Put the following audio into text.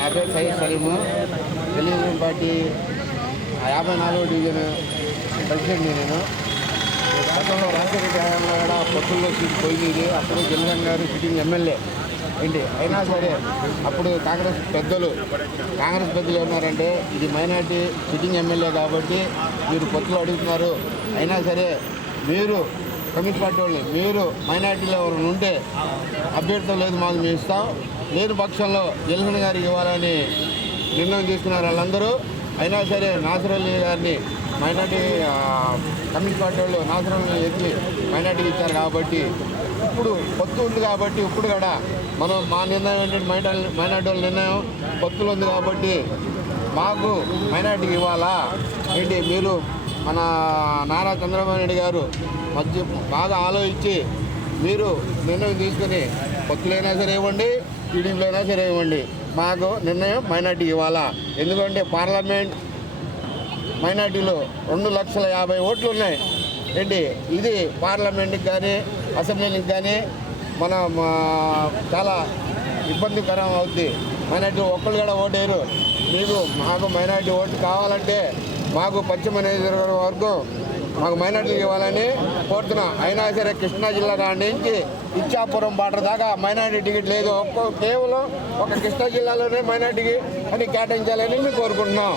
నా పేరు సయ్యద్ సలీము. తెలుగుదేశం పార్టీ 54వ డివిజన్ ప్రెసిడెంట్ నేను. గతంలో రాజశేఖర హయాంలో కూడా పొత్తుల్లో సీట్ పోయింది. అప్పుడు జగన్ గారు సిట్టింగ్ ఎమ్మెల్యే ఏంటి అయినా సరే అప్పుడు కాంగ్రెస్ పెద్దలు ఏమన్నారంటే ఇది మైనార్టీ సిట్టింగ్ ఎమ్మెల్యే కాబట్టి మీరు పొత్తులు అడుగుతున్నారు, అయినా సరే మీరు కమ్యూనిస్ట్ పార్టీ వాళ్ళని మీరు మైనార్టీలో ఎవరైనా ఉంటే అభ్యర్థులు లేదు మాకు మేము ఇస్తాం, లేని పక్షంలో జగన్ గారికి ఇవ్వాలని నిర్ణయం తీసుకున్నారు వాళ్ళందరూ. అయినా సరే నాసరల్లి గారిని మైనార్టీ కమ్యూనిస్ట్ పార్టీ వాళ్ళు నాసరల్ని ఎత్తి మైనార్టీకి ఇచ్చారు కాబట్టి ఇప్పుడు పొత్తు ఉంది కాబట్టి ఇప్పుడు కూడా మా నిర్ణయం ఏంటంటే మైనార్టీ వాళ్ళ నిర్ణయం పొత్తులు ఉంది కాబట్టి మాకు మైనార్టీకి ఇవ్వాలా ఏంటి మీరు మన నారా చంద్రబాబు నాయుడు గారు బాగా ఆలోచించి మీరు నిర్ణయం తీసుకుని పొత్తులైనా సరే ఇవ్వండి, టీడీపీలో అయినా సరే ఇవ్వండి, మాకు నిర్ణయం మైనార్టీకి ఇవ్వాలా. ఎందుకంటే పార్లమెంట్ మైనార్టీలో 2,50,000 ఓట్లు ఉన్నాయి ఏంటి. ఇది పార్లమెంట్కి కానీ అసెంబ్లీకి కానీ చాలా ఇబ్బందికరం అవుద్ది. మైనార్టీ ఒక్కళ్ళు కూడా ఓటేరు. మాకు మైనార్టీ ఓటు కావాలంటే మాకు పశ్చిమ నియోజకవర్గం మాకు మైనార్టీకి ఇవ్వాలని కోరుతున్నా. అయినా సరే కృష్ణా జిల్లా కాడి నుంచి ఇచ్చాపురం బార్డర్ దాకా మైనార్టీ టికెట్ లేదు. కేవలం ఒక కృష్ణా జిల్లాలోనే మైనార్టీకి అని కేటాయించాలని మేము కోరుకుంటున్నాం.